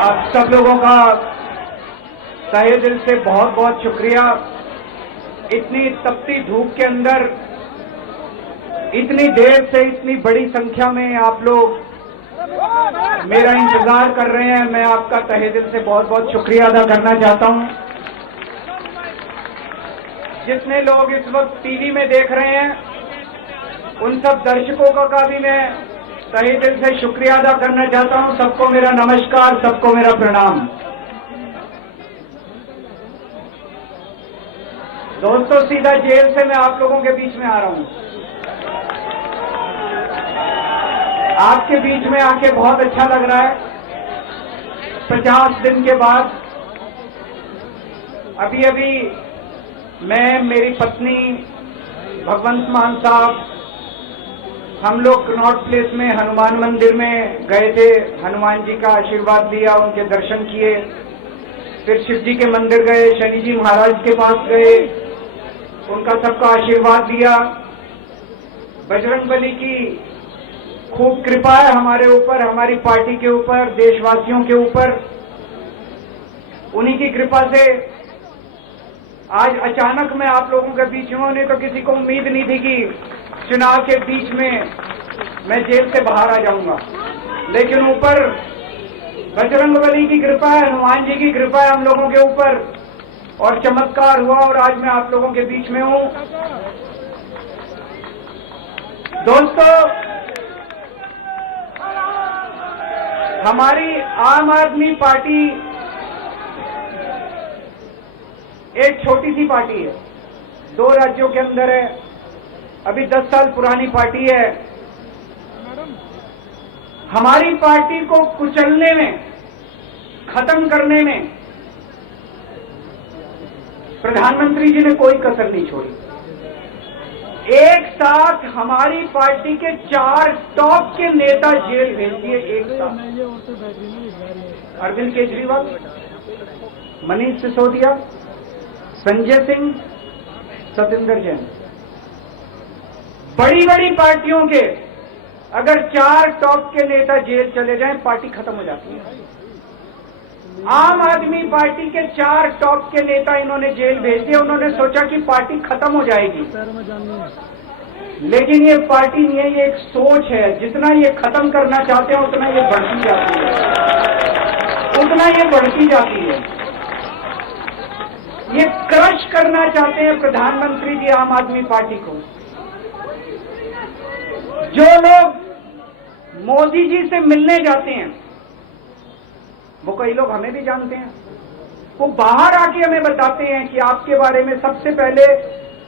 आप सब लोगों का तहे दिल से बहुत बहुत शुक्रिया। इतनी तपती धूप के अंदर इतनी देर से इतनी बड़ी संख्या में आप लोग मेरा इंतजार कर रहे हैं। मैं आपका तहे दिल से बहुत बहुत शुक्रिया अदा करना चाहता हूं। जितने लोग इस वक्त टीवी में देख रहे हैं उन सब दर्शकों का भी मैं तहे दिल से शुक्रिया अदा करना चाहता हूं। सबको मेरा नमस्कार, सबको मेरा प्रणाम। दोस्तों, सीधा जेल से मैं आप लोगों के बीच में आ रहा हूं। आपके बीच में आके बहुत अच्छा लग रहा है। 50 दिन के बाद अभी अभी मैं, मेरी पत्नी, भगवंत मान साहब, हम लोग कनॉट प्लेस में हनुमान मंदिर में गए थे। हनुमान जी का आशीर्वाद लिया, उनके दर्शन किए। फिर शिव जी के मंदिर गए, शनि जी महाराज के पास गए, उनका सबका आशीर्वाद लिया। बजरंगबली की खूब कृपा है हमारे ऊपर, हमारी पार्टी के ऊपर, देशवासियों के ऊपर। उन्हीं की कृपा से आज अचानक मैं आप लोगों के बीच में, उन्हें तो किसी को उम्मीद नहीं थी कि चुनाव के बीच में मैं जेल से बाहर आ जाऊंगा, लेकिन ऊपर बजरंगबली की कृपा है, हनुमान जी की कृपा है हम लोगों के ऊपर, और चमत्कार हुआ और आज मैं आप लोगों के बीच में हूं। दोस्तों, हमारी आम आदमी पार्टी एक छोटी सी पार्टी है, 2 राज्यों के अंदर है, अभी 10 साल पुरानी पार्टी है। हमारी पार्टी को कुचलने में, खत्म करने में प्रधानमंत्री जी ने कोई कसर नहीं छोड़ी। एक साथ हमारी पार्टी के 4 टॉप के नेता जेल भेज दिए एक साथ। अरविंद केजरीवाल, मनीष सिसोदिया, संजय सिंह, सतेंद्र जैन। बड़ी बड़ी पार्टियों के अगर 4 टॉप के नेता जेल चले जाएं, पार्टी खत्म हो जाती है। आम आदमी पार्टी के 4 टॉप के नेता इन्होंने जेल भेज दिए। उन्होंने सोचा कि पार्टी खत्म हो जाएगी, लेकिन ये पार्टी नहीं है, ये एक सोच है। जितना ये खत्म करना चाहते हैं उतना ये बढ़ती जाती है, उतना ये बढ़ती जाती है। ये क्रश करना चाहते हैं प्रधानमंत्री जी आम आदमी पार्टी को। जो लोग मोदी जी से मिलने जाते हैं, वो कई लोग हमें भी जानते हैं, वो बाहर आके हमें बताते हैं कि आपके बारे में सबसे पहले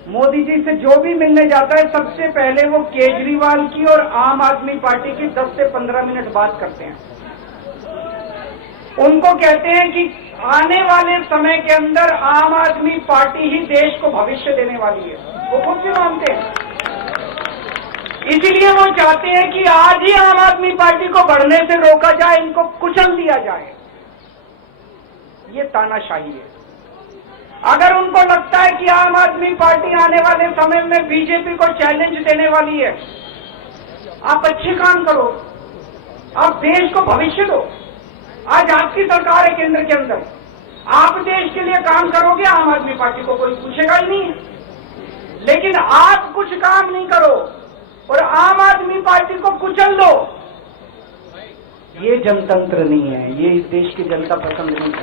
मोदी जी से जो भी मिलने जाता है, सबसे पहले वो केजरीवाल की और आम आदमी पार्टी की 10 से 15 मिनट बात करते हैं। उनको कहते हैं कि आने वाले समय के अंदर आम आदमी पार्टी ही देश को भविष्य देने वाली है। वो खुद भी मानते हैं। इसीलिए वो चाहते हैं कि आज ही आम आदमी पार्टी को बढ़ने से रोका जाए, इनको कुचल दिया जाए। ये तानाशाही है। अगर उनको लगता है कि आम आदमी पार्टी आने वाले समय में बीजेपी को चैलेंज देने वाली है, आप अच्छे काम करो, आप देश को भविष्य दो। आज आपकी सरकार है केंद्र के अंदर, आप देश के लिए काम करोगे, आम आदमी पार्टी को कोई पूछेगा ही नहीं। लेकिन आप कुछ काम नहीं करो और आम आदमी पार्टी को कुचल दो, ये जनतंत्र नहीं है, ये इस देश की जनता पसंद नहीं है।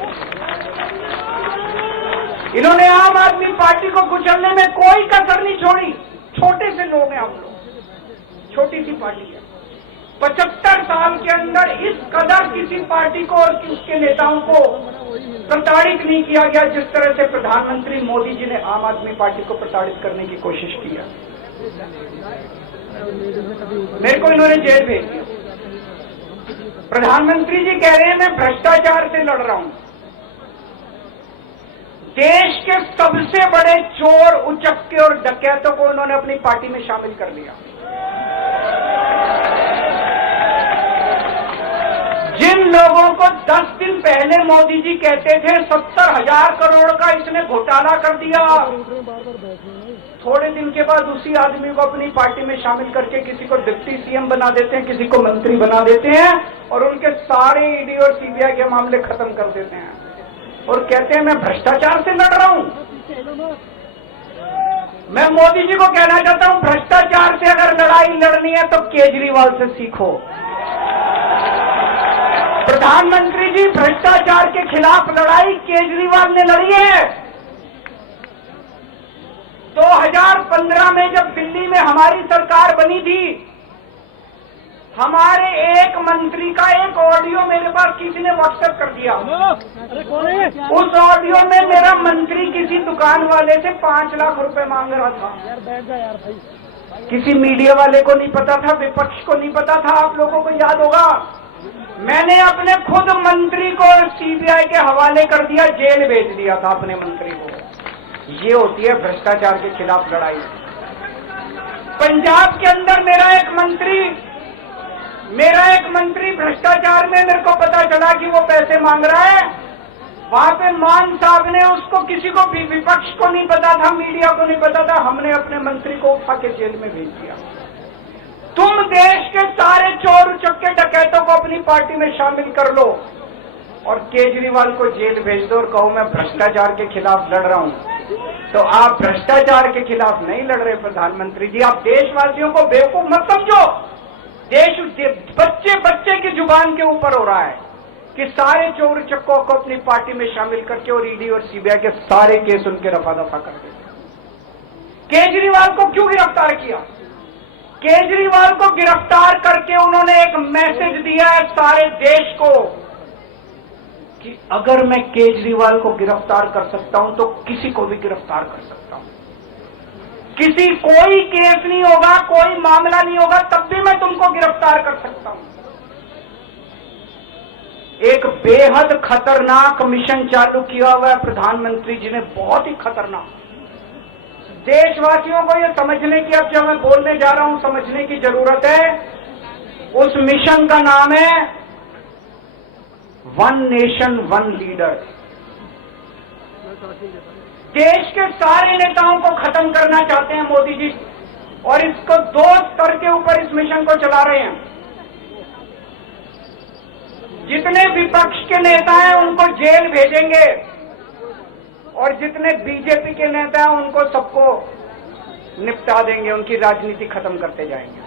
इन्होंने आम आदमी पार्टी को कुचलने में कोई कसर नहीं छोड़ी। छोटे से लोग हैं हम लोग, छोटी सी पार्टी है। 75 साल के अंदर इस कदर किसी पार्टी को और उसके नेताओं को प्रताड़ित नहीं किया गया जिस तरह से प्रधानमंत्री मोदी जी ने आम आदमी पार्टी को प्रताड़ित करने की कोशिश की है। मेरे को इन्होंने जेल भेज दिया। प्रधानमंत्री जी कह रहे हैं मैं भ्रष्टाचार से लड़ रहा हूं। देश के सबसे बड़े चोर, उचक्के और डकैतों को उन्होंने अपनी पार्टी में शामिल कर लिया। जिन लोगों को 10 दिन पहले मोदी जी कहते थे 70,000 करोड़ का इसने घोटाला कर दिया, थोड़े दिन के बाद उसी आदमी को अपनी पार्टी में शामिल करके किसी को डिप्टी सीएम बना देते हैं, किसी को मंत्री बना देते हैं और उनके सारे ईडी और सीबीआई के मामले खत्म कर देते हैं और कहते हैं मैं भ्रष्टाचार से लड़ रहा हूं। मैं मोदी जी को कहना चाहता हूं, भ्रष्टाचार से अगर लड़ाई लड़नी है तो केजरीवाल से सीखो। प्रधानमंत्री जी, भ्रष्टाचार के खिलाफ लड़ाई केजरीवाल ने लड़ी है। 2015 में जब दिल्ली में हमारी सरकार बनी थी, हमारे एक मंत्री का एक ऑडियो मेरे पास किसी ने व्हाट्सएप कर दिया। उस ऑडियो में मेरा मंत्री किसी दुकान वाले से 5 लाख रुपए मांग रहा था। किसी मीडिया वाले को नहीं पता था, विपक्ष को नहीं पता था, आप लोगों को याद होगा। मैंने अपने खुद मंत्री को सीबीआई के हवाले कर दिया, जेल भेज दिया था अपने मंत्री को। ये होती है भ्रष्टाचार के खिलाफ लड़ाई। पंजाब के अंदर मेरा एक मंत्री भ्रष्टाचार में मेरे को पता चला कि वो पैसे मांग रहा है। वहां पे मान साहब ने उसको, किसी को भी, विपक्ष को नहीं पता था, मीडिया को नहीं पता था, हमने अपने मंत्री को उठा के जेल में भेज दिया। तुम देश के सारे चोर उचक्के डकैतों को अपनी पार्टी में शामिल कर लो और केजरीवाल को जेल भेज दो और कहो मैं भ्रष्टाचार के खिलाफ लड़ रहा हूं। तो आप भ्रष्टाचार के खिलाफ नहीं लड़ रहे प्रधानमंत्री जी। आप देशवासियों को बेवकूफ मत समझो। देश बच्चे बच्चे की जुबान के ऊपर हो रहा है कि सारे चोर चक्कों को अपनी पार्टी में शामिल करके और ईडी और सीबीआई के सारे केस उनके रफा दफा कर देते। केजरीवाल को क्यों गिरफ्तार किया? केजरीवाल को गिरफ्तार करके उन्होंने एक मैसेज दिया है सारे देश को कि अगर मैं केजरीवाल को गिरफ्तार कर सकता हूं तो किसी को भी गिरफ्तार कर सकता हूं। कोई केस नहीं होगा, कोई मामला नहीं होगा, तब भी मैं तुमको गिरफ्तार कर सकता हूं। एक बेहद खतरनाक मिशन चालू किया हुआ है प्रधानमंत्री जी ने, बहुत ही खतरनाक। देशवासियों को यह समझने की, अब जब मैं बोलने जा रहा हूं, समझने की जरूरत है। उस मिशन का नाम है वन नेशन वन लीडर। देश के सारे नेताओं को खत्म करना चाहते हैं मोदी जी और इसको 2 स्तर के ऊपर इस मिशन को चला रहे हैं। जितने विपक्ष के नेता हैं उनको जेल भेजेंगे और जितने बीजेपी के नेता हैं उनको सबको निपटा देंगे, उनकी राजनीति खत्म करते जाएंगे,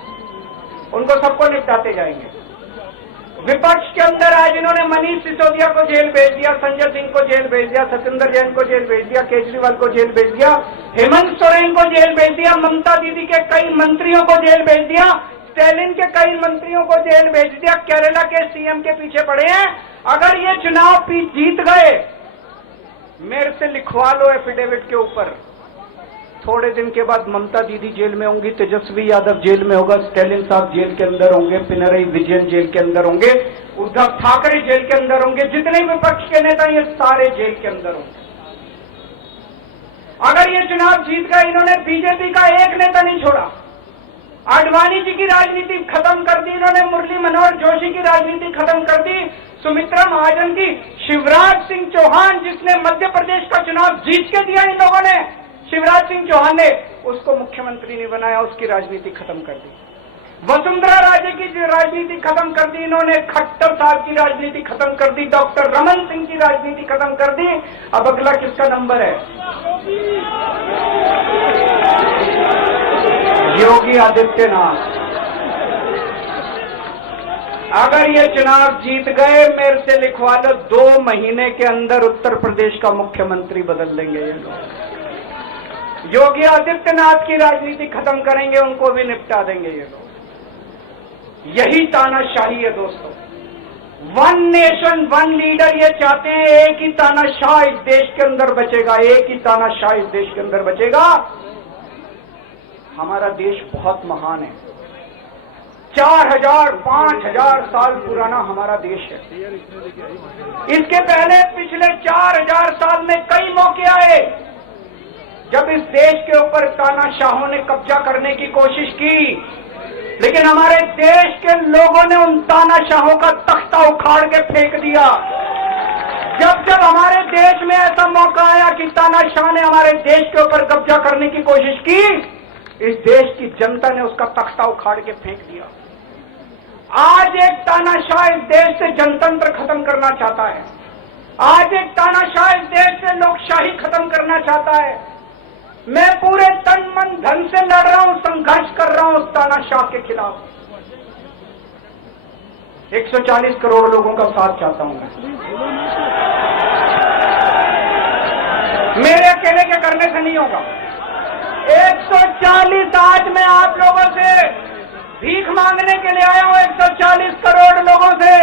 उनको सबको निपटाते जाएंगे। विपक्ष के अंदर आज इन्होंने मनीष सिसोदिया को जेल भेज दिया, संजय सिंह को जेल भेज दिया, सत्येंद्र जैन को जेल भेज दिया, केजरीवाल को जेल भेज दिया, हेमंत सोरेन को जेल भेज दिया, ममता दीदी के कई मंत्रियों को जेल भेज दिया, स्टैलिन के कई मंत्रियों को जेल भेज दिया, केरला के सीएम के पीछे पड़े हैं। अगर ये चुनाव जीत गए, मेरे से लिखवा लो एफिडेविट के ऊपर, थोड़े दिन के बाद ममता दीदी जेल में होंगी, तेजस्वी यादव जेल में होगा, स्टैलिन साहब जेल के अंदर होंगे, पिनरई विजयन जेल के अंदर होंगे, उद्धव ठाकरे जेल के अंदर होंगे, जितने विपक्ष के नेता ये सारे जेल के अंदर होंगे। अगर ये चुनाव जीत गए, इन्होंने बीजेपी का एक नेता नहीं छोड़ा, आडवाणी जी की राजनीति खत्म कर दी इन्होंने, मुरली मनोहर जोशी की राजनीति खत्म कर दी, सुमित्रा महाजन की, शिवराज सिंह चौहान जिसने मध्य प्रदेश का चुनाव जीत के दिया इन लोगों ने, शिवराज सिंह चौहान ने उसको मुख्यमंत्री नहीं बनाया, उसकी राजनीति खत्म कर दी। वसुंधरा राजे की राजनीति खत्म कर दी इन्होंने, खट्टर साहब की राजनीति खत्म कर दी, डॉक्टर रमन सिंह की राजनीति खत्म कर दी। अब अगला किसका नंबर है? योगी आदित्यनाथ। अगर ये चुनाव जीत गए, मेरे से लिखवा लो, 2 महीने के अंदर उत्तर प्रदेश का मुख्यमंत्री बदल देंगे ये लोग। योगी आदित्यनाथ की राजनीति खत्म करेंगे, उनको भी निपटा देंगे ये लोग। यही तानाशाही है दोस्तों। वन नेशन वन लीडर ये चाहते हैं, एक ही तानाशाह इस देश के अंदर बचेगा, एक ही तानाशाह इस देश के अंदर बचेगा। हमारा देश बहुत महान है, 4000 5000 साल पुराना हमारा देश है। इसके पहले पिछले 4000 साल में कई मौके आए जब इस देश के ऊपर तानाशाहों ने कब्जा करने की कोशिश की, लेकिन हमारे देश के लोगों ने उन तानाशाहों का तख्ता उखाड़ के फेंक दिया। जब जब हमारे देश में ऐसा मौका आया कि तानाशाह ने हमारे देश के ऊपर कब्जा करने की कोशिश की, इस देश की जनता ने उसका तख्ता उखाड़ के फेंक दिया। आज एक तानाशाह इस देश से जनतंत्र खत्म करना चाहता है। आज एक तानाशाह इस देश से लोकशाही खत्म करना चाहता है। मैं पूरे तन मन धन से लड़ रहा हूं, संघर्ष कर रहा हूं उस तानाशाह के खिलाफ। 140 करोड़ लोगों का साथ चाहता हूं मैं। मेरे अकेले के करने से नहीं होगा। 140 आज मैं आप लोगों से भीख मांगने के लिए आया हूं। 140 करोड़ लोगों से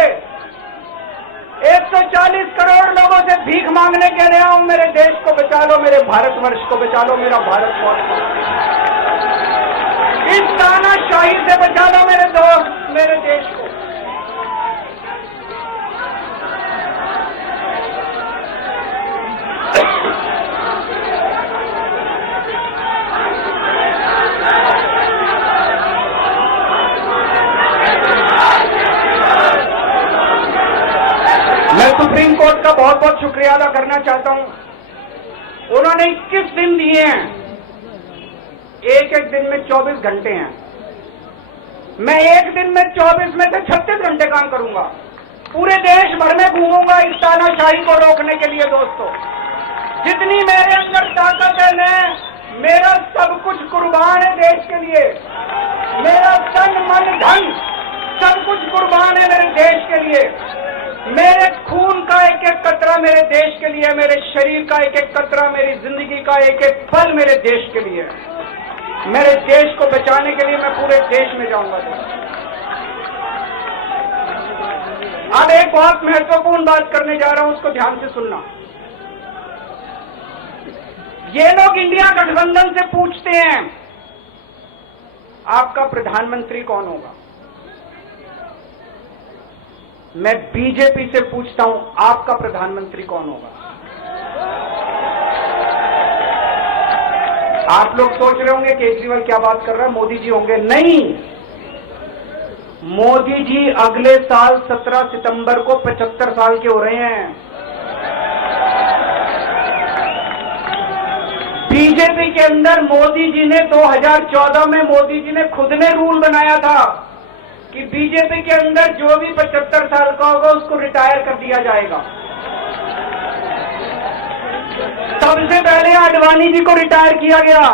140 करोड़ लोगों से भीख मांगने के लिए आया हूं। मेरे देश को बचा लो, मेरे भारतवर्ष को बचा लो, मेरा भारतवर्ष इस तानाशाही से बचा लो मेरे दोस्त, मेरे देश को। मैं सुप्रीम कोर्ट का बहुत बहुत शुक्रिया अदा करना चाहता हूं। उन्होंने 21 दिन दिए हैं, एक एक दिन में 24 घंटे हैं। मैं एक दिन में 24 में से 36 घंटे काम करूंगा। पूरे देश भर में घूमूंगा इस तानाशाही को रोकने के लिए। दोस्तों, जितनी मेरे अंदर ताकत है, मैं मेरा सब कुछ कुर्बान है देश के लिए। मेरा तन मन धन सब कुछ कुर्बान है मेरे देश के लिए। मेरे खून का एक एक कतरा मेरे देश के लिए, मेरे शरीर का एक एक कतरा, मेरी जिंदगी का एक एक पल मेरे देश के लिए। मेरे देश को बचाने के लिए मैं पूरे देश में जाऊंगा। अब एक बहुत महत्वपूर्ण बात करने जा रहा हूं, उसको ध्यान से सुनना। ये लोग इंडिया गठबंधन से पूछते हैं आपका प्रधानमंत्री कौन होगा। मैं बीजेपी से पूछता हूं आपका प्रधानमंत्री कौन होगा। आप लोग सोच रहे होंगे केजरीवाल क्या बात कर रहा है, मोदी जी होंगे। नहीं, मोदी जी अगले साल 17 सितंबर को 75 साल के हो रहे हैं। बीजेपी के अंदर मोदी जी ने 2014 में मोदी जी ने खुद ने रूल बनाया था कि बीजेपी के अंदर जो भी 75 साल का होगा उसको रिटायर कर दिया जाएगा। सबसे पहले आडवाणी जी को रिटायर किया गया,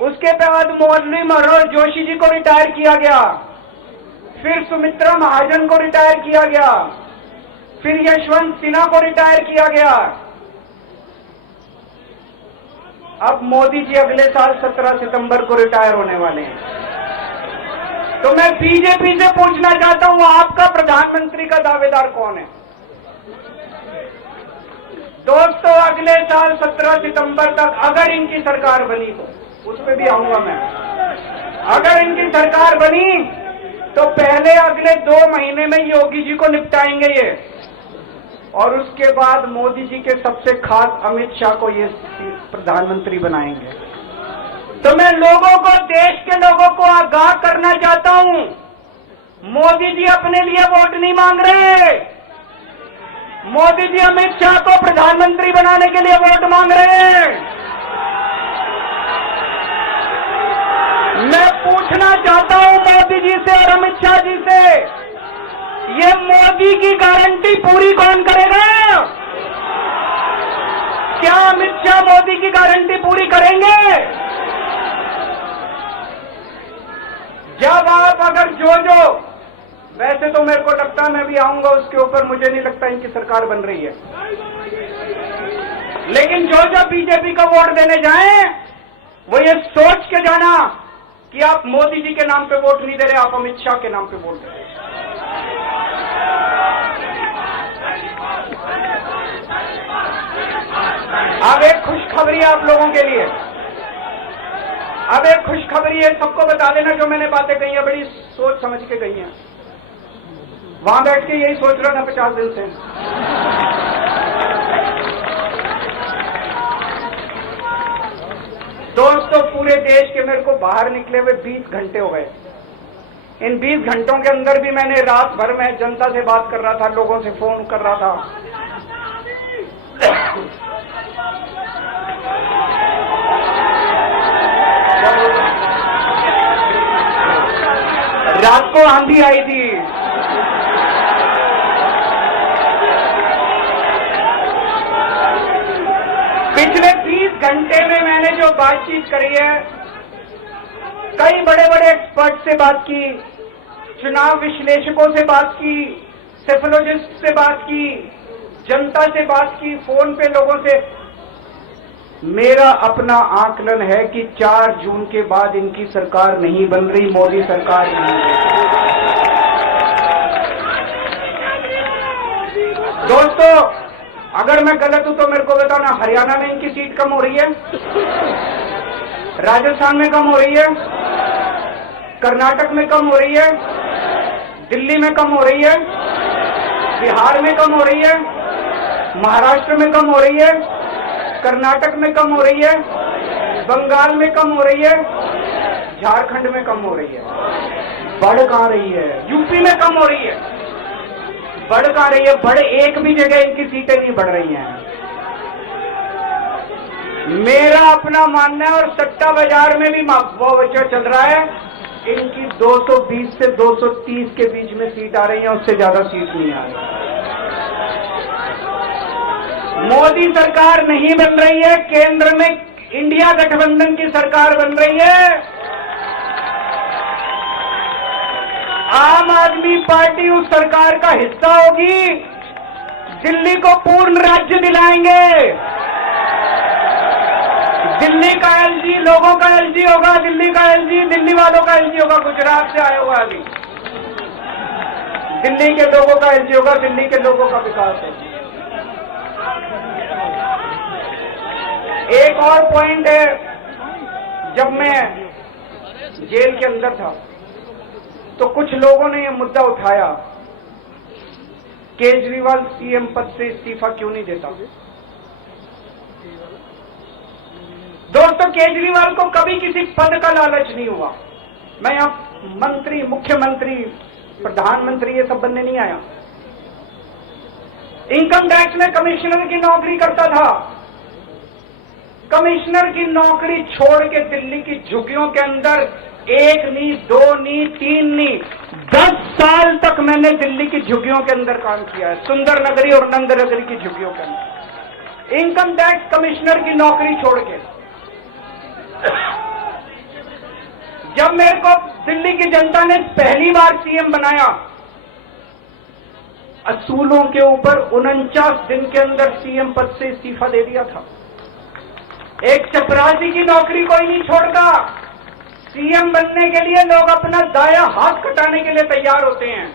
उसके बाद मुरली मनोहर जोशी जी को रिटायर किया गया, फिर सुमित्रा महाजन को रिटायर किया गया, फिर यशवंत सिन्हा को रिटायर किया गया। अब मोदी जी अगले साल 17 सितंबर को रिटायर होने वाले हैं। तो मैं बीजेपी से पूछना चाहता हूं आपका प्रधानमंत्री का दावेदार कौन है। दोस्तों, अगले साल 17 सितंबर तक अगर इनकी सरकार बनी तो उस पर भी आऊंगा मैं। अगर इनकी सरकार बनी तो पहले अगले 2 महीने में योगी जी को निपटाएंगे ये, और उसके बाद मोदी जी के सबसे खास अमित शाह को ये प्रधानमंत्री बनाएंगे। तो मैं लोगों को, देश के लोगों को आगाह करना चाहता हूं, मोदी जी अपने लिए वोट नहीं मांग रहे। मोदी जी अमित शाह को प्रधानमंत्री बनाने के लिए वोट मांग रहे हैं। मैं पूछना चाहता हूं मोदी जी से और अमित शाह जी से, ये मोदी की गारंटी पूरी कौन करेगा? क्या अमित शाह मोदी की गारंटी पूरी करेंगे? जब आप अगर जो वैसे तो मेरे को लगता मैं भी आऊंगा उसके ऊपर, मुझे नहीं लगता इनकी सरकार बन रही है, लेकिन जो बीजेपी का वोट देने जाएं वो ये सोच के जाना कि आप मोदी जी के नाम पे वोट नहीं दे रहे, आप अमित शाह के नाम पे वोट दे रहे। अब एक खुशखबरी आप लोगों के लिए, अब एक खुशखबरी है, सबको बता देना जो मैंने बातें कही है बड़ी सोच समझ के कही हैं। वहां बैठ के यही सोच रहा था 50 दिन से। दोस्तों, पूरे देश के मेरे को बाहर निकले हुए 20 घंटे हो गए। इन 20 घंटों के अंदर भी मैंने रात भर में जनता से बात कर रहा था, लोगों से फोन कर रहा था। रात को आंधी आई थी। पिछले 30 घंटे में मैंने जो बातचीत करी है, कई बड़े बड़े एक्सपर्ट से बात की, चुनाव विश्लेषकों से बात की, सेफोलॉजिस्ट से बात की, जनता से बात की, फोन पे लोगों से। मेरा अपना आकलन है कि 4 जून के बाद इनकी सरकार नहीं बन रही, मोदी सरकार नहीं। दोस्तों, अगर मैं गलत हूं तो मेरे को बताना, हरियाणा में इनकी सीट कम हो रही है, राजस्थान में कम हो रही है, कर्नाटक में कम हो रही है, दिल्ली में कम हो रही है, बिहार में कम हो रही है, महाराष्ट्र में कम हो रही है, कर्नाटक में कम हो रही है, बंगाल में कम हो रही है, झारखंड में कम हो रही है। बढ़ कहां रही है? यूपी में कम हो रही है। बढ़ कहां रही है? बढ़ एक भी जगह इनकी सीटें नहीं बढ़ रही हैं। मेरा अपना मानना है, और सट्टा बाजार में भी वो बच्चा चल रहा है, इनकी 220 से 230 के बीच में सीट आ रही है, उससे ज्यादा सीट नहीं आ रही। मोदी सरकार नहीं बन रही है, केंद्र में इंडिया गठबंधन की सरकार बन रही है। आम आदमी पार्टी उस सरकार का हिस्सा होगी। दिल्ली को पूर्ण राज्य दिलाएंगे। दिल्ली का एलजी लोगों का एलजी होगा, दिल्ली का एलजी दिल्ली वालों का एलजी होगा। गुजरात से आया हुआ अभी दिल्ली के लोगों का एलजी होगा, दिल्ली के लोगों का विकास है। एक और पॉइंट है, जब मैं जेल के अंदर था तो कुछ लोगों ने यह मुद्दा उठाया, केजरीवाल सीएम पद से इस्तीफा क्यों नहीं देता। दोस्तों, केजरीवाल को कभी किसी पद का लालच नहीं हुआ। मैं यहां मंत्री, मुख्यमंत्री, प्रधानमंत्री ये सब बनने नहीं आया। इनकम टैक्स में कमिश्नर की नौकरी करता था। कमिश्नर की नौकरी छोड़ के दिल्ली की झुग्गियों के अंदर 1 नहीं, 2 नहीं, 3 नहीं, 10 साल तक मैंने दिल्ली की झुग्गियों के अंदर काम किया है, सुंदर नगरी और नंद नगरी की झुग्गियों के अंदर, इनकम टैक्स कमिश्नर की नौकरी छोड़ के। जब मेरे को दिल्ली की जनता ने पहली बार सीएम बनाया, असूलों के ऊपर 49 दिन के अंदर सीएम पद से इस्तीफा दे दिया था। एक चपरासी की नौकरी कोई नहीं छोड़ता। सीएम बनने के लिए लोग अपना दायां हाथ कटाने के लिए तैयार होते हैं।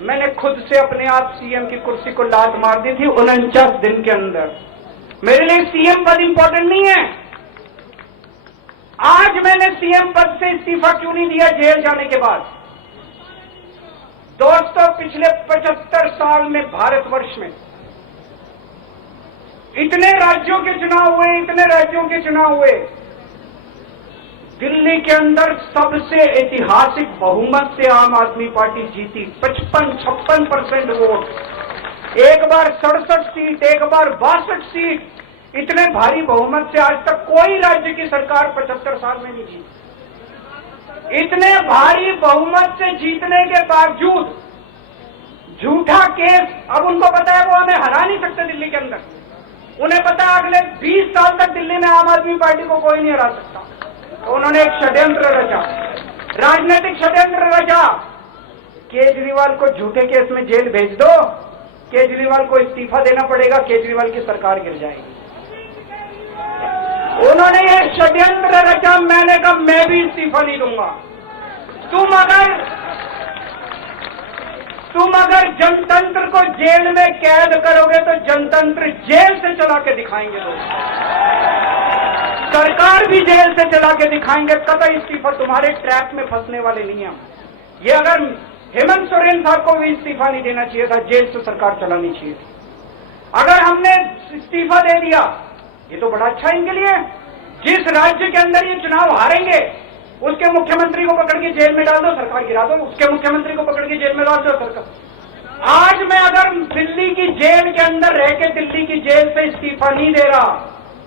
मैंने खुद से अपने आप सीएम की कुर्सी को लात मार दी थी 49 दिन के अंदर। मेरे लिए सीएम पद इंपॉर्टेंट नहीं है। आज मैंने सीएम पद से इस्तीफा क्यों नहीं दिया जेल जाने के बाद? दोस्तों, पिछले 75 साल में भारतवर्ष में इतने राज्यों के चुनाव हुए, इतने राज्यों के चुनाव हुए, दिल्ली के अंदर सबसे ऐतिहासिक बहुमत से आम आदमी पार्टी जीती, 55-56% वोट। एक बार 67 सीट, एक बार 62 सीट। इतने भारी बहुमत से आज तक कोई राज्य की सरकार 75 साल में नहीं जीती। इतने भारी बहुमत से जीतने के बावजूद झूठा केस, अब उनको पता है वो हमें हरा नहीं सकते दिल्ली के अंदर। उन्हें पता है अगले 20 साल तक दिल्ली में आम आदमी पार्टी को कोई नहीं हरा सकता। तो उन्होंने एक षड्यंत्र रचा, राजनीतिक षड्यंत्र रचा। केजरीवाल को झूठे केस में जेल भेज दो, केजरीवाल को इस्तीफा देना पड़ेगा, केजरीवाल की सरकार गिर जाएगी। उन्होंने ये षड्यंत्र रचा। मैंने कहा मैं भी इस्तीफा नहीं दूंगा। तुम अगर जनतंत्र को जेल में कैद करोगे तो जनतंत्र जेल से चला के दिखाएंगे लोग, सरकार भी जेल से चला के दिखाएंगे। कतई इस्तीफा, तुम्हारे ट्रैप में फंसने वाले नहीं हैं। ये अगर हेमंत सोरेन साहब को भी इस्तीफा नहीं देना चाहिए था, जेल से सरकार चलानी चाहिए थी। अगर हमने इस्तीफा दे दिया, ये तो बड़ा अच्छा इनके लिए। जिस राज्य के अंदर ये चुनाव हारेंगे उसके मुख्यमंत्री को पकड़ के जेल में डाल दो, सरकार गिरा दो। उसके मुख्यमंत्री को पकड़ के जेल में डाल दो, सरकार। आज मैं अगर दिल्ली की जेल के अंदर रह के, दिल्ली की जेल इस्तीफा नहीं दे रहा,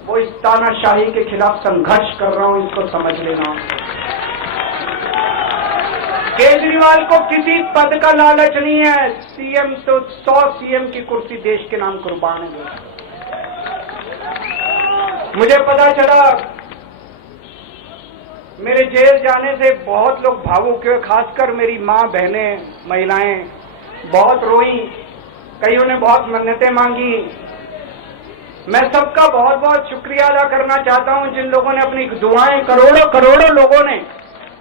वो इस तानाशाही के खिलाफ संघर्ष कर रहा हूं, इसको समझ लेना। केजरीवाल को किसी पद का लालच नहीं है। सीएम तो 100 सीएम की कुर्सी देश के नाम कुर्बान है। मुझे पता चला मेरे जेल जाने से बहुत लोग भावुक हुए, खासकर मेरी मां, बहनें, महिलाएं बहुत रोई, कईयों ने बहुत मन्नतें मांगी। मैं सबका बहुत बहुत शुक्रिया अदा करना चाहता हूं जिन लोगों ने अपनी दुआएं, करोड़ों करोड़ों लोगों ने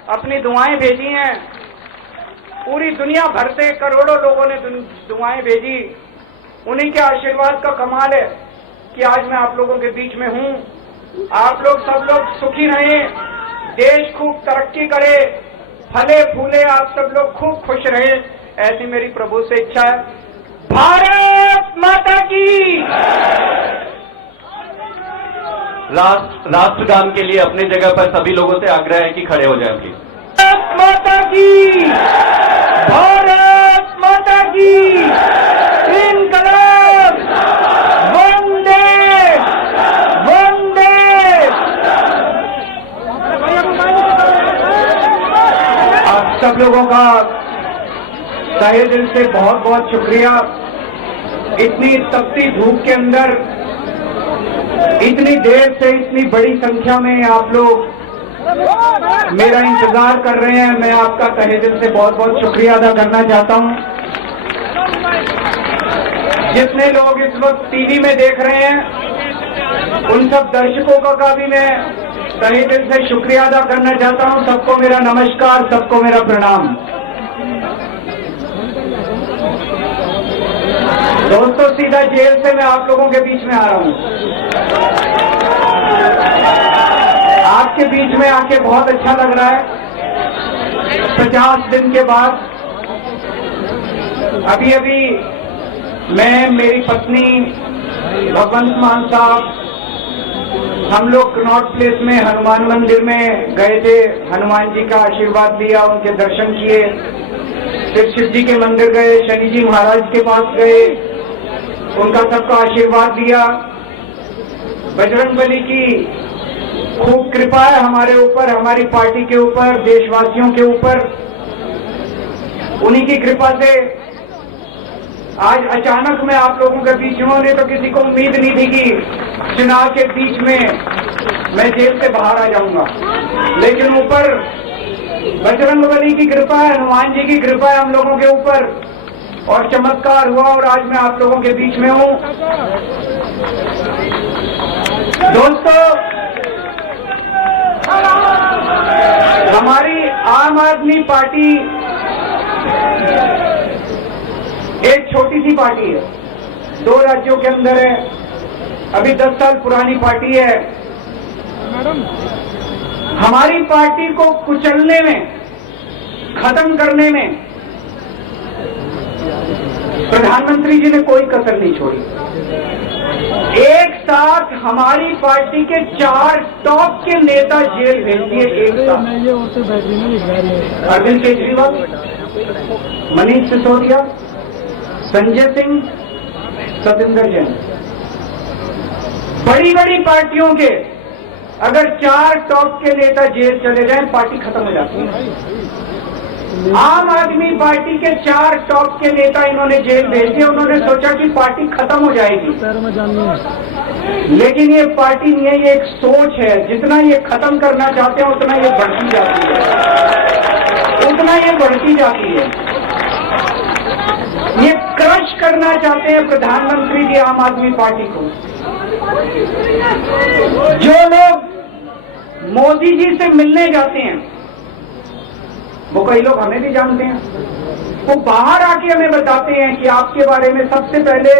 अपनी दुआएं भेजी हैं। पूरी दुनिया भर से करोड़ों लोगों ने दुआएं भेजी। उन्हीं के आशीर्वाद का कमाल है कि आज मैं आप लोगों के बीच में हूं। आप लोग सब लोग सुखी रहें, देश खूब तरक्की करे, फले फूले, आप सब लोग खूब खुश रहें, ऐसी मेरी प्रभु से इच्छा है। भारत माता की। राष्ट्रगान के लिए अपनी जगह पर सभी लोगों से आग्रह है कि खड़े हो जाएं प्लीज। भारत माता की, भारत माता की, इनकलाब, वंदे वंदे। आप सब लोगों का तहे दिल से बहुत बहुत शुक्रिया। इतनी तपती धूप के अंदर इतनी देर से इतनी बड़ी संख्या में आप लोग मेरा इंतजार कर रहे हैं। मैं आपका तहे दिल से बहुत बहुत शुक्रिया अदा करना चाहता हूं। जितने लोग इस वक्त टीवी में देख रहे हैं उन सब दर्शकों का भी मैं तहे दिल से शुक्रिया अदा करना चाहता हूं। सबको मेरा नमस्कार, सबको मेरा प्रणाम। दोस्तों, सीधा जेल से मैं आप लोगों के बीच में आ रहा हूं। आपके बीच में आके बहुत अच्छा लग रहा है। 50 दिन के बाद अभी अभी मैं, मेरी पत्नी, भगवंत मान साहब, हम लोग कनॉट प्लेस में हनुमान मंदिर में गए थे। हनुमान जी का आशीर्वाद लिया, उनके दर्शन किए। फिर शिव जी के मंदिर गए, शनि जी महाराज के पास गए, उनका सबका आशीर्वाद लिया। बजरंगबली की खूब कृपा है हमारे ऊपर, हमारी पार्टी के ऊपर, देशवासियों के ऊपर। उन्हीं की कृपा से आज अचानक मैं आप लोगों के बीच में, ने तो किसी को उम्मीद नहीं थी कि चुनाव के बीच में मैं जेल से बाहर आ जाऊंगा, लेकिन ऊपर बजरंगबली की कृपा है, हनुमान जी की कृपा है हम लोगों के ऊपर, और चमत्कार हुआ और आज मैं आप लोगों के बीच में हूं। दोस्तों, हमारी आम आदमी पार्टी एक छोटी सी पार्टी है, 2 राज्यों के अंदर है, अभी 10 साल पुरानी पार्टी है। हमारी पार्टी को कुचलने में, खत्म करने में प्रधानमंत्री जी ने कोई कसर नहीं छोड़ी। एक साथ हमारी पार्टी के 4 टॉप के नेता जेल भेज दिए एक साथ। अरविंद केजरीवाल, मनीष सिसोदिया, संजय सिंह, सतिंदर जैन। बड़ी बड़ी पार्टियों के अगर 4 टॉप के नेता जेल चले जाएं, पार्टी खत्म हो जाती है। आम आदमी पार्टी के 4 टॉप के नेता इन्होंने जेल भेज दिए। उन्होंने सोचा कि पार्टी खत्म हो जाएगी, लेकिन ये पार्टी नहीं है, ये एक सोच है। जितना ये खत्म करना चाहते हैं उतना ये बढ़ती जाती है, उतना ये बढ़ती जाती है। ये क्रश करना चाहते हैं प्रधानमंत्री जी आम आदमी पार्टी को। जो लोग मोदी जी से मिलने जाते हैं, वो कई लोग हमें भी जानते हैं, वो बाहर आके हमें बताते हैं कि आपके बारे में सबसे पहले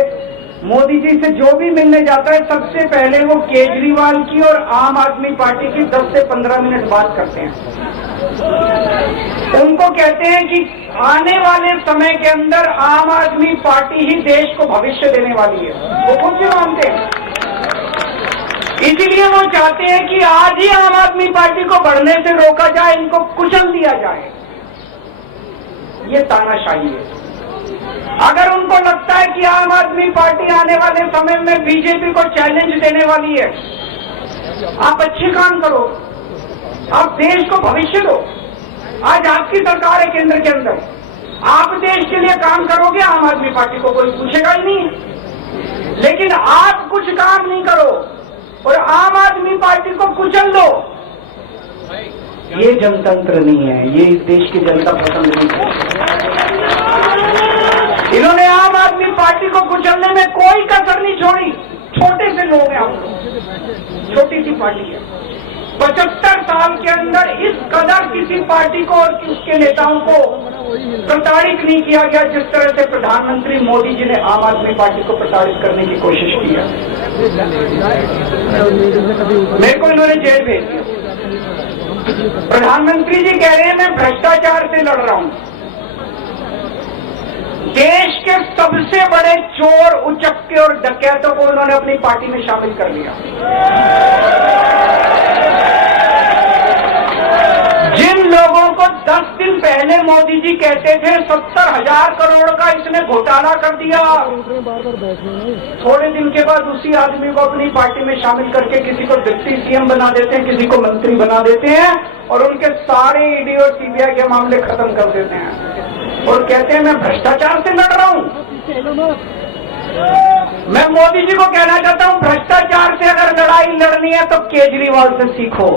मोदी जी से जो भी मिलने जाता है, सबसे पहले वो केजरीवाल की और आम आदमी पार्टी की 10 से 15 मिनट बात करते हैं। उनको कहते हैं कि आने वाले समय के अंदर आम आदमी पार्टी ही देश को भविष्य देने वाली है। वो खुद से मानते हैं। इसीलिए वो चाहते हैं कि आज ही आम आदमी पार्टी को बढ़ने से रोका जाए, इनको कुचल दिया जाए। ये तानाशाही है। अगर उनको लगता है कि आम आदमी पार्टी आने वाले समय में बीजेपी को चैलेंज देने वाली है। आप अच्छे काम करो, आप देश को भविष्य दो। आज आपकी सरकार है केंद्र के अंदर, आप देश के लिए काम करोगे, आम आदमी पार्टी को कोई पूछेगा ही नहीं। लेकिन आप कुछ काम नहीं करो और आम आदमी पार्टी को कुचल दो, ये जनतंत्र नहीं है, ये इस देश की जनता पसंद नहीं है। इन्होंने आम आदमी पार्टी को कुचलने में कोई कसर नहीं छोड़ी। छोटे से लोग हैं हम लोग, छोटी सी पार्टी है। 75 साल के अंदर इस कदर किसी पार्टी को और उसके नेताओं को प्रताड़ित नहीं किया गया जिस तरह से प्रधानमंत्री मोदी जी ने आम आदमी पार्टी को प्रताड़ित करने की कोशिश की है। मेरे को इन्होंने जेल भेज दिया। प्रधानमंत्री जी कह रहे हैं मैं भ्रष्टाचार से लड़ रहा हूं। देश के सबसे बड़े चोर, उचक्के और डकैतों को उन्होंने अपनी पार्टी में शामिल कर लिया। जिन लोगों को 10 दिन पहले मोदी जी कहते थे 70,000 करोड़ का इसने घोटाला कर दिया, थोड़े दिन के बाद उसी आदमी को अपनी पार्टी में शामिल करके किसी को डिप्टी सीएम बना देते हैं, किसी को मंत्री बना देते हैं और उनके सारे ईडी और सीबीआई के मामले खत्म कर देते हैं और कहते हैं मैं भ्रष्टाचार से लड़ रहा हूं। मैं मोदी जी को कहना चाहता हूं, भ्रष्टाचार से अगर लड़ाई लड़नी है तो केजरीवाल से सीखो।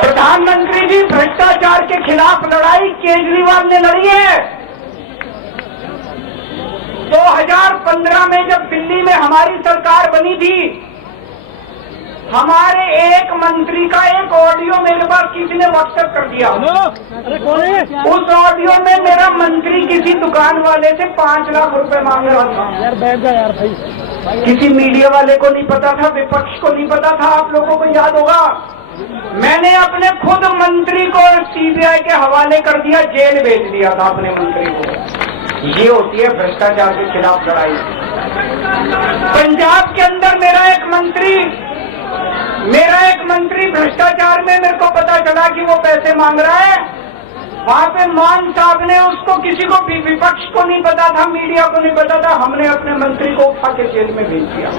प्रधानमंत्री जी, भ्रष्टाचार के खिलाफ लड़ाई केजरीवाल ने लड़ी है। 2015 में जब दिल्ली में हमारी सरकार बनी थी, हमारे एक मंत्री का एक ऑडियो मेरे पास किसी ने व्हाट्सएप कर दिया। उस ऑडियो में मेरा मंत्री किसी दुकान वाले से 5 लाख रुपए मांग रहा था। यार बैठ जा यार भाई। किसी मीडिया वाले को नहीं पता था, विपक्ष को नहीं पता था। आप लोगों को याद होगा, मैंने अपने खुद मंत्री को सीबीआई के हवाले कर दिया, जेल भेज दिया था अपने मंत्री को। ये होती है भ्रष्टाचार के खिलाफ लड़ाई। पंजाब के अंदर मेरा एक मंत्री भ्रष्टाचार में, मेरे को पता चला कि वो पैसे मांग रहा है। वहां पे मान साहब ने उसको, किसी को भी, विपक्ष को नहीं पता था, मीडिया को नहीं पता था, हमने अपने मंत्री को उठा के जेल में भेज दिया।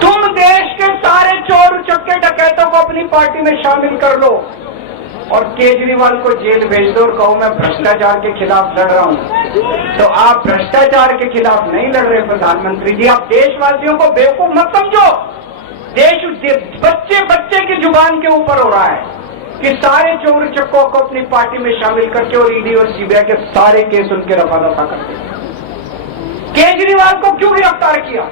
तुम देश के सारे चोर उचक्के डकैतों को अपनी पार्टी में शामिल कर लो और केजरीवाल को जेल भेज दो और कहो मैं भ्रष्टाचार के खिलाफ लड़ रहा हूं। तो आप भ्रष्टाचार के खिलाफ नहीं लड़ रहे प्रधानमंत्री जी। आप देशवासियों को बेवकूफ मत समझो। देश बच्चे की जुबान के ऊपर हो रहा है कि सारे चोर चक्कों को अपनी पार्टी में शामिल करके और ईडी और सीबीआई के सारे केस उनके रफा दफा करते। केजरीवाल को क्यों गिरफ्तार किया?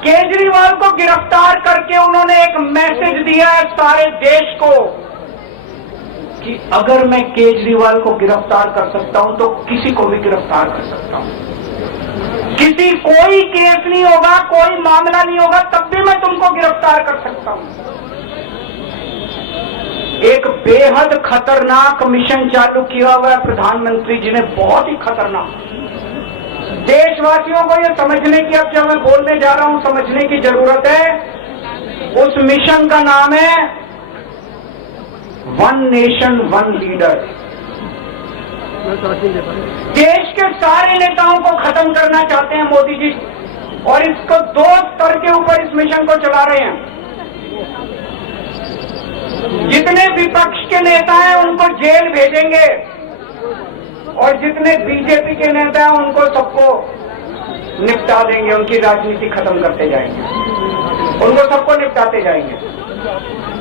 केजरीवाल को गिरफ्तार करके उन्होंने एक मैसेज दिया है सारे देश को कि अगर मैं केजरीवाल को गिरफ्तार कर सकता हूं तो किसी को भी गिरफ्तार कर सकता हूं। कोई केस नहीं होगा, कोई मामला नहीं होगा, तब भी मैं तुमको गिरफ्तार कर सकता हूं। एक बेहद खतरनाक मिशन चालू किया हुआ है प्रधानमंत्री जी ने, बहुत ही खतरनाक। देशवासियों को यह समझने की, अब जब मैं बोलने जा रहा हूं, समझने की जरूरत है। उस मिशन का नाम है वन नेशन वन लीडर। देश के सारे नेताओं को खत्म करना चाहते हैं मोदी जी और इसको 2 स्तर के ऊपर इस मिशन को चला रहे हैं। जितने विपक्ष के नेता हैं उनको जेल भेजेंगे और जितने बीजेपी के नेता हैं उनको सबको निपटा देंगे, उनकी राजनीति खत्म करते जाएंगे, उनको सबको निपटाते जाएंगे।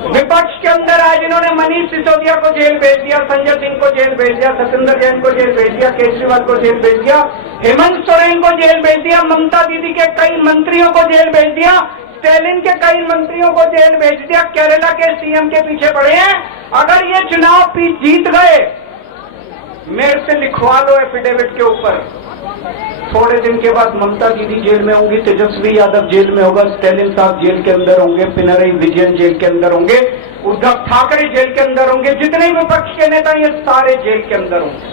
विपक्ष के अंदर आज इन्होंने मनीष सिसोदिया को जेल भेज दिया, संजय सिंह को जेल भेज दिया, सत्येंद्र जैन को जेल भेज दिया, केजरीवाल को जेल भेज दिया, हेमंत सोरेन को जेल भेज दिया, ममता दीदी के कई मंत्रियों को जेल भेज दिया, स्टैलिन के कई मंत्रियों को जेल भेज दिया, केरला के सीएम के पीछे पड़े हैं। अगर ये चुनाव जीत गए, मेरे से लिखवा लो एफिडेविट के ऊपर, थोड़े दिन के बाद ममता दीदी जेल में होंगी, तेजस्वी यादव जेल में होगा, स्टैलिन साहब जेल के अंदर होंगे, पिनरई विजयन जेल के अंदर होंगे, उद्धव ठाकरे जेल के अंदर होंगे, जितने विपक्ष के नेता ये सारे जेल के अंदर होंगे।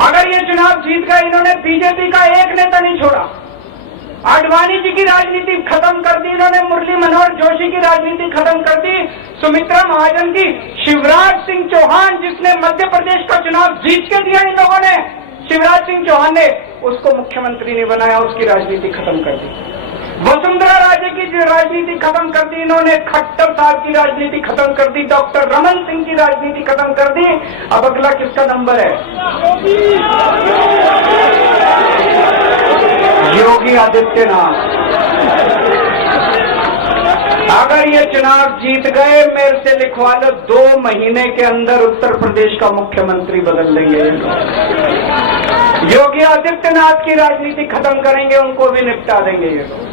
अगर ये चुनाव जीत गए, इन्होंने बीजेपी का एक नेता नहीं छोड़ा। आडवाणी जी की राजनीति खत्म कर दी इन्होंने, मुरली मनोहर जोशी की राजनीति खत्म कर दी, सुमित्रा महाजन की, शिवराज सिंह चौहान जिसने मध्य प्रदेश का चुनाव जीत के दिया इन लोगों ने, शिवराज सिंह चौहान ने उसको मुख्यमंत्री नहीं बनाया, उसकी राजनीति खत्म कर दी। वसुंधरा राजे की राजनीति खत्म कर दी इन्होंने, खट्टर साहब की राजनीति खत्म कर दी, डॉक्टर रमन सिंह की राजनीति खत्म कर दी। अब अगला किसका नंबर है? योगी आदित्यनाथ। अगर ये चुनाव जीत गए, मेरे से लिखवा लो, 2 महीने के अंदर उत्तर प्रदेश का मुख्यमंत्री बदल देंगे। योगी आदित्यनाथ की राजनीति खत्म करेंगे, उनको भी निपटा देंगे ये लोग।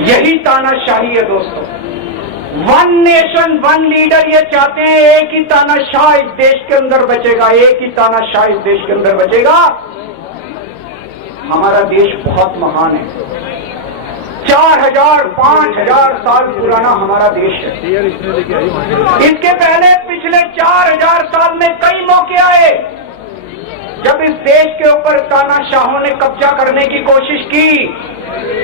यही तानाशाही है दोस्तों। 1 नेशन 1 लीडर ये चाहते हैं, एक ही तानाशाह इस देश के अंदर बचेगा, एक ही तानाशाह इस देश के अंदर बचेगा। हमारा देश बहुत महान है, 4000 5000 साल पुराना हमारा देश है। इसके पहले पिछले 4000 साल में कई मौके आए जब इस देश के ऊपर तानाशाहों ने कब्जा करने की कोशिश की,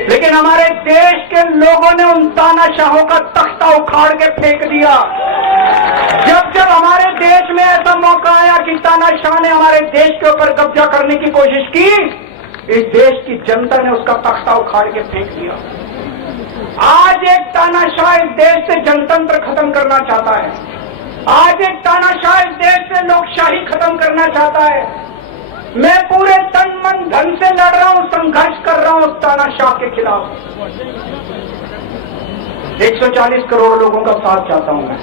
लेकिन हमारे देश के लोगों ने उन तानाशाहों का तख्ता उखाड़ के फेंक दिया। जब जब हमारे देश में ऐसा मौका आया कि तानाशाह ने हमारे देश के ऊपर कब्जा करने की कोशिश की, इस देश की जनता ने उसका तख्ता उखाड़ के फेंक दिया। आज एक तानाशाह इस देश से जनतंत्र खत्म करना चाहता है, आज एक तानाशाह इस देश से लोकशाही खत्म करना चाहता है। मैं पूरे तन मन धन से लड़ रहा हूं, संघर्ष कर रहा हूं उस तानाशाह के खिलाफ। 140 करोड़ लोगों का साथ चाहता हूं मैं।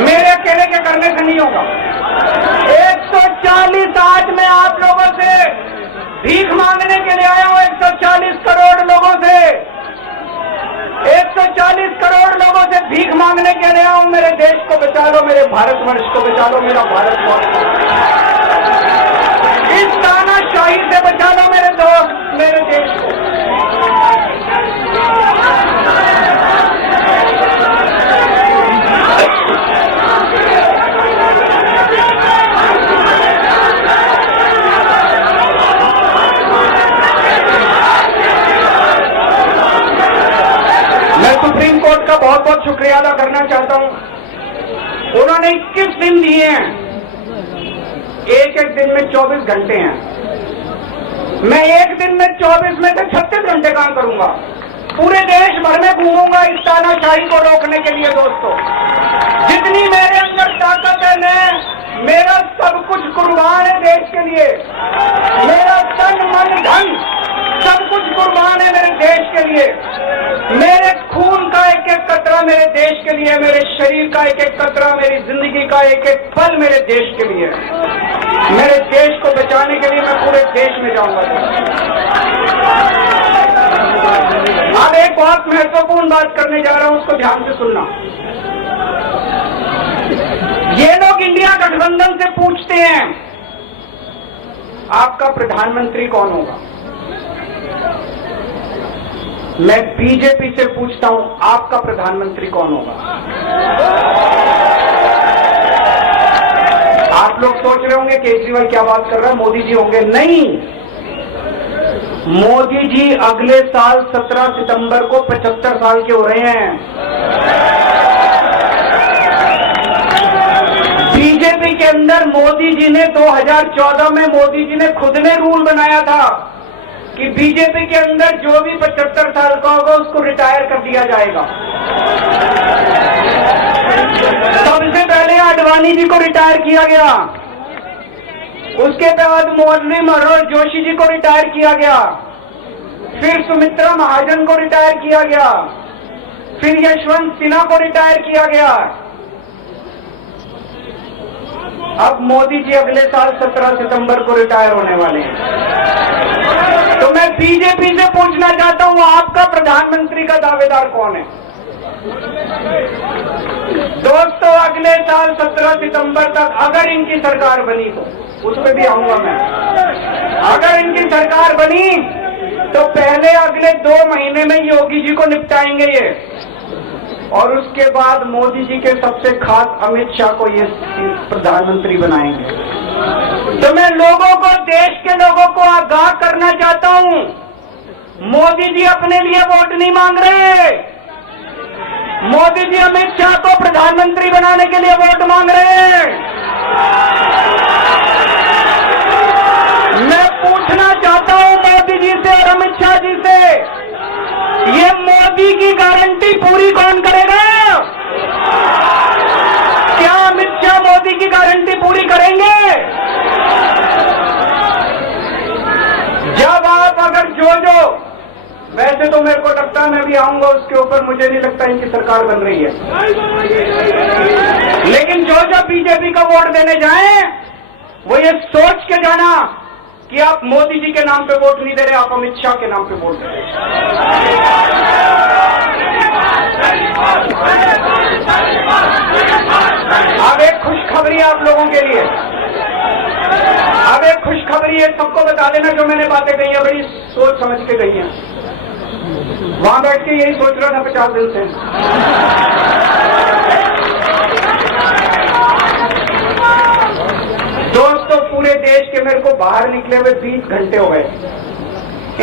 मेरे अकेले के करने से नहीं होगा। 140 आज मैं आप लोगों से भीख मांगने के लिए आया हूं, 140 करोड़ लोगों से, 140 करोड़ लोगों से भीख मांगने के लिए आया हूं। मेरे देश को बचा लो, मेरे भारतवर्ष को बचा लो, मेरा भारतवर्ष, इस तानाशाही से बचा लो मेरे दोस्त, मेरे देश को। मैं सुप्रीम कोर्ट का बहुत बहुत शुक्रिया अदा करना चाहता हूं। उन्होंने 21 दिन दिए हैं, एक एक दिन में 24 घंटे हैं। मैं एक दिन में 24 में से 36 घंटे काम करूंगा, पूरे देश भर में घूमूंगा इस तानाशाही को रोकने के लिए। दोस्तों, जितनी मेरे अंदर ताकत है, मैं मेरा सब कुछ कुर्बान है देश के लिए, मेरा तन मन धन सब कुछ कुर्बान है मेरे देश के लिए। मेरे खून का एक एक कतरा मेरे देश के लिए, मेरे शरीर का एक एक कतरा, मेरी जिंदगी का एक एक पल मेरे देश के लिए। मेरे देश को बचाने के लिए मैं पूरे देश में जाऊंगा। अब एक बहुत महत्वपूर्ण बात करने जा रहा हूं, उसको ध्यान से सुनना। ये लोग इंडिया गठबंधन से पूछते हैं आपका प्रधानमंत्री कौन होगा। मैं बीजेपी से पूछता हूं आपका प्रधानमंत्री कौन होगा। आप लोग सोच रहे होंगे केजरीवाल क्या बात कर रहा है, मोदी जी होंगे। नहीं, मोदी जी अगले साल 17 सितंबर को 75 साल के हो रहे हैं। बीजेपी के अंदर मोदी जी ने 2014 में मोदी जी ने खुद ने रूल बनाया था कि बीजेपी के अंदर जो भी 75 साल का होगा उसको रिटायर कर दिया जाएगा। सबसे पहले आडवाणी जी को रिटायर किया गया, उसके बाद मौलवी मनोहर जोशी जी को रिटायर किया गया, फिर सुमित्रा महाजन को रिटायर किया गया, फिर यशवंत सिन्हा को रिटायर किया गया। अब मोदी जी अगले साल 17 सितंबर को रिटायर होने वाले हैं। तो मैं बीजेपी से पूछना चाहता हूं आपका प्रधानमंत्री का दावेदार कौन है। दोस्तों, अगले साल 17 सितंबर तक अगर इनकी सरकार बनी तो उसमें भी आऊंगा मैं। अगर इनकी सरकार बनी तो पहले अगले 2 महीने में योगी जी को निपटाएंगे ये, और उसके बाद मोदी जी के सबसे खास अमित शाह को ये प्रधानमंत्री बनाएंगे। तो मैं लोगों को, देश के लोगों को आगाह करना चाहता हूं, मोदी जी अपने लिए वोट नहीं मांग रहे, मोदी जी अमित शाह को प्रधानमंत्री बनाने के लिए वोट मांग रहे हैं। मैं पूछना चाहता हूं मोदी जी से और अमित शाह जी से, ये मोदी की गारंटी पूरी कौन करेगा? क्या अमित शाह मोदी की गारंटी पूरी करेंगे? जब आप अगर जो वैसे तो मेरे को लगता है मैं भी आऊंगा उसके ऊपर, मुझे नहीं लगता इनकी सरकार बन रही है, लेकिन जो बीजेपी का वोट देने जाएं वो ये सोच के जाना कि आप मोदी जी के नाम पे वोट नहीं दे रहे, आप अमित शाह के नाम पे वोट दे रहे हैं। अब एक खुशखबरी आप लोगों के लिए, अब एक खुशखबरी है, सबको बता देना जो मैंने बातें कही है बड़ी सोच समझ के कही है। वहां बैठ के यही सोच रहा था 50 दिन से। दोस्तों, पूरे देश के मेरे को बाहर निकले हुए 20 घंटे हो गए।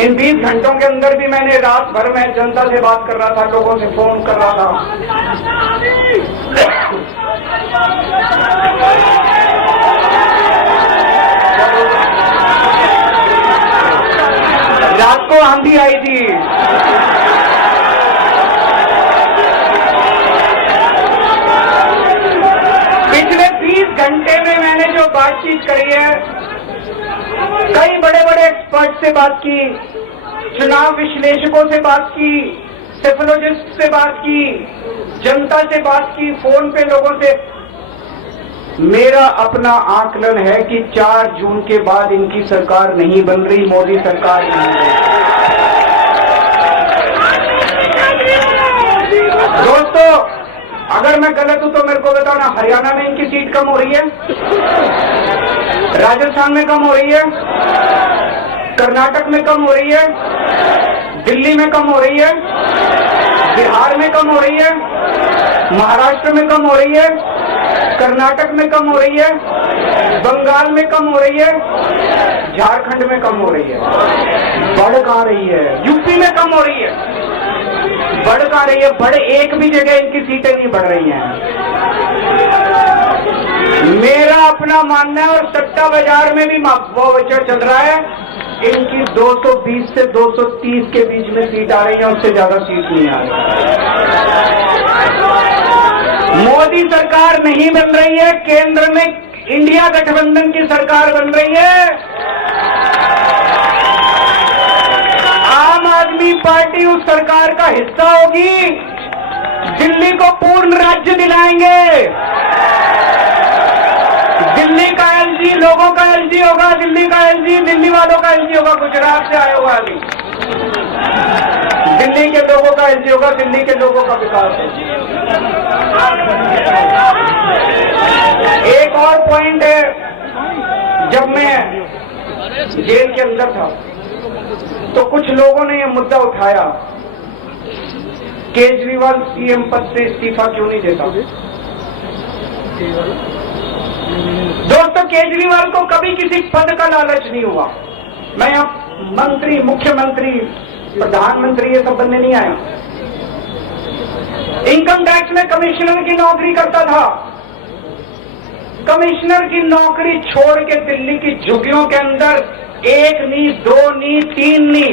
इन 20 घंटों के अंदर भी मैंने रात भर में जनता से बात कर रहा था, लोगों से फोन कर रहा था। रात को आंधी आई थी, पिछले 20 घंटे में मैंने जो बातचीत करी है, कई बड़े बड़े एक्सपर्ट से बात की, चुनाव विश्लेषकों से बात की, सेफोलॉजिस्ट से बात की, जनता से बात की, फोन पे लोगों से। मेरा अपना आकलन है कि 4 जून के बाद इनकी सरकार नहीं बन रही, मोदी सरकार नहीं बन रही। दोस्तों, अगर मैं गलत हूं तो मेरे को बताना, हरियाणा में इनकी सीट कम हो रही है, राजस्थान में कम हो रही है, कर्नाटक में कम हो रही है, दिल्ली में कम हो रही है, बिहार में कम हो रही है, महाराष्ट्र में कम हो रही है, कर्नाटक में कम हो रही है, बंगाल में कम हो रही है, झारखंड में कम हो रही है। बढ़ कहां रही है? यूपी में कम हो रही है, बढ़ कहां रही है? बड़े एक भी जगह इनकी सीटें नहीं बढ़ रही हैं। मेरा अपना मानना है, और सट्टा बाजार में भी वो विचार चल रहा है, इनकी 220 से 230 के बीच में सीट आ रही है, उससे ज्यादा सीट नहीं आ रही। मोदी सरकार नहीं बन रही है, केंद्र में इंडिया गठबंधन की सरकार बन रही है। आम आदमी पार्टी उस सरकार का हिस्सा होगी, दिल्ली को पूर्ण राज्य दिलाएंगे। दिल्ली का एलजी लोगों का एलजी होगा, दिल्ली का एलजी दिल्ली वालों का एलजी होगा, गुजरात से आया हुआ आदमी। दिल्ली के लोगों का एलजी होगा, दिल्ली के लोगों का विकास है। एक और पॉइंट है, जब मैं जेल के अंदर था तो कुछ लोगों ने यह मुद्दा उठाया, केजरीवाल सीएम पद से इस्तीफा क्यों नहीं देता? दोस्तों, केजरीवाल को कभी किसी पद का लालच नहीं हुआ। मैं यहां मंत्री, मुख्यमंत्री, प्रधानमंत्री ये सब बनने नहीं आया। इनकम टैक्स में कमिश्नर की नौकरी करता था। कमिश्नर की नौकरी छोड़ के दिल्ली की झुग्गियों के अंदर 1 नहीं, 2 नहीं, 3 नहीं,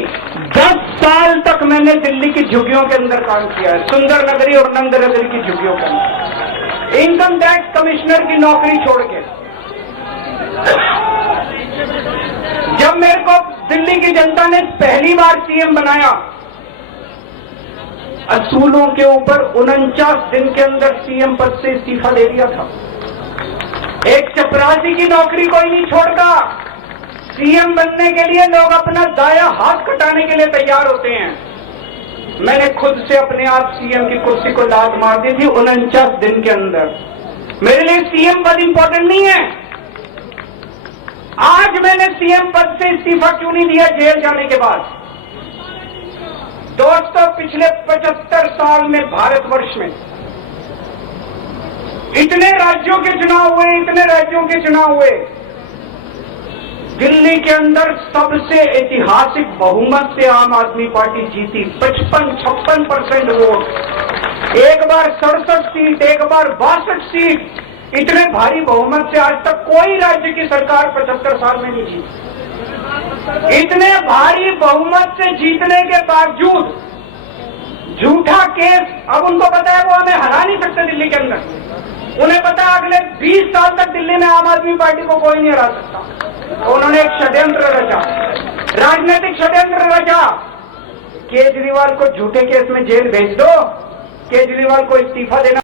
10 साल तक मैंने दिल्ली की झुग्गियों के अंदर काम किया है, सुंदर नगरी और नंद नगरी की झुग्गियों के अंदर, इनकम टैक्स कमिश्नर की नौकरी छोड़ के। जब मेरे को दिल्ली की जनता ने पहली बार सीएम बनाया, असूलों के ऊपर 49 दिन के अंदर सीएम पद से इस्तीफा दे दिया था। एक चपरासी की नौकरी कोई नहीं छोड़ता। सीएम बनने के लिए लोग अपना दाया हाथ कटाने के लिए तैयार होते हैं। मैंने खुद से अपने आप सीएम की कुर्सी को लात मार दी थी 49 दिन के अंदर। मेरे लिए सीएम पद इंपॉर्टेंट नहीं है। आज मैंने सीएम पद से इस्तीफा क्यों नहीं दिया जेल जाने के बाद? दोस्तों, पिछले 75 साल में भारतवर्ष में इतने राज्यों के चुनाव हुए, इतने राज्यों के चुनाव हुए, दिल्ली के अंदर सबसे ऐतिहासिक बहुमत से आम आदमी पार्टी जीती, 55-56% वोट। एक बार 67 सीट, एक बार 62 सीट, इतने भारी बहुमत से आज तक कोई राज्य की सरकार 75 साल में नहीं जीती। इतने भारी बहुमत से जीतने के बावजूद झूठा केस, अब उनको पता है वो हमें हरा नहीं सकते दिल्ली के अंदर। उन्हें पता है अगले 20 साल तक दिल्ली में आम आदमी पार्टी को कोई नहीं हरा सकता। तो उन्होंने एक षड्यंत्र रचा, राजनीतिक षड्यंत्र रचा। केजरीवाल को झूठे केस में जेल भेज दो, केजरीवाल को इस्तीफा देना